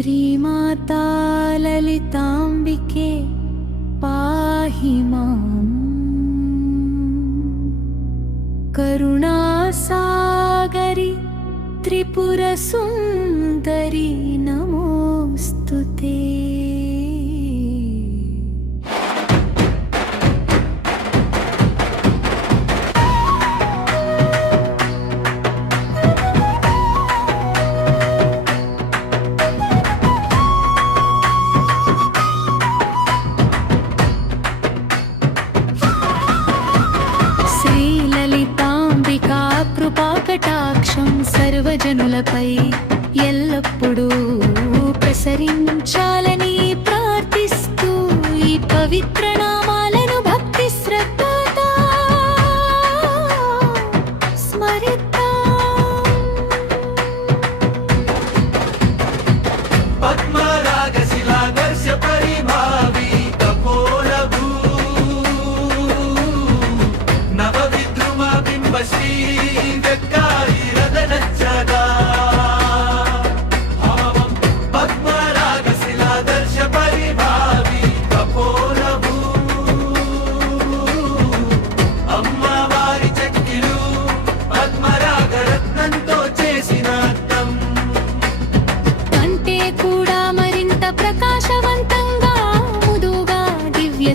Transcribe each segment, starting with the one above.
శ్రీమాతా లలితాంబికే పాహి మాం కరుణాసాగరి త్రిపుర సుందరి నమోస్తుతే. కృపాకటాక్షం సర్వజనులపై ఎల్లప్పుడూ ప్రసరించాలని ప్రార్థిస్తూ ఈ పవిత్ర నామాలను భక్తి శ్రద్ధతో స్మరిద్దాం. పద్మరాగశిలాదర్శ పరిభావి కపోలభూ నవవిద్రుమ బింబశ్రీ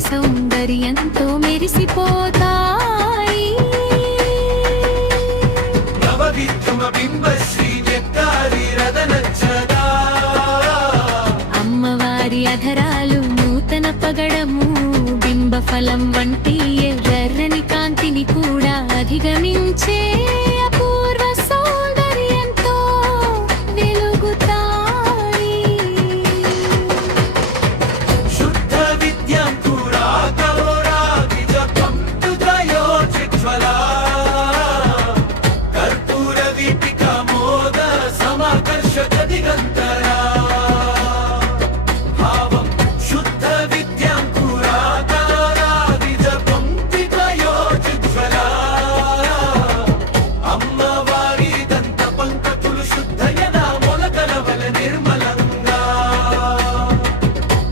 సౌందర్యంతో మెరిసిపోతాయి. అమ్మవారి అధరాలు నూతన పగడము బింబఫలం వంటి ఎర్రని కాంతిని కూడా అధిగమించే అపూర్వ సౌందర్యంతో వెలుగుతాయి.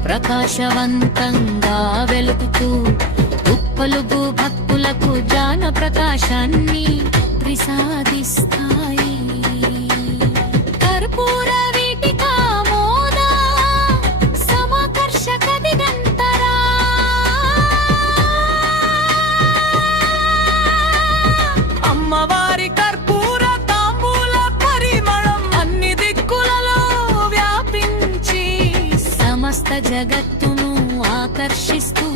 ప్రకాశవంతంగా వెలుగుతూ ఉప్పలుగు భక్తులకు జ్ఞాన ప్రకాశాన్ని ప్రసాదిస్తాయి. కర్పూర వీటికా మోద సమకర్షక దిగంతరా అమ్మవారి కర్పూర తాంబూల పరిమళం అన్ని దిక్కులలో వ్యాపించి సమస్త జగత్తును ఆకర్షిస్తూ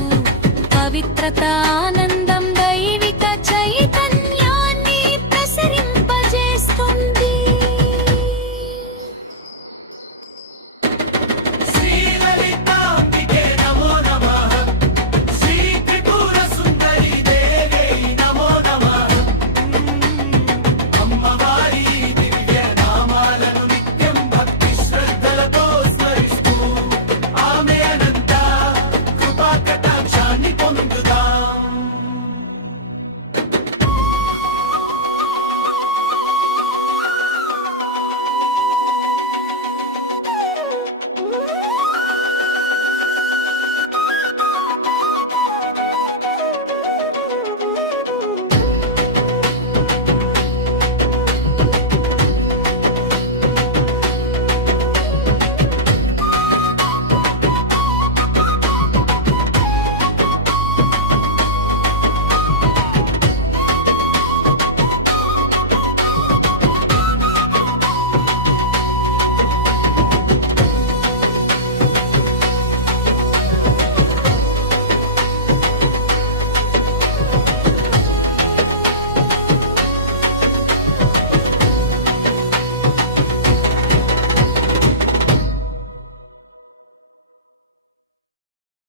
పవిత్రత ఆనంద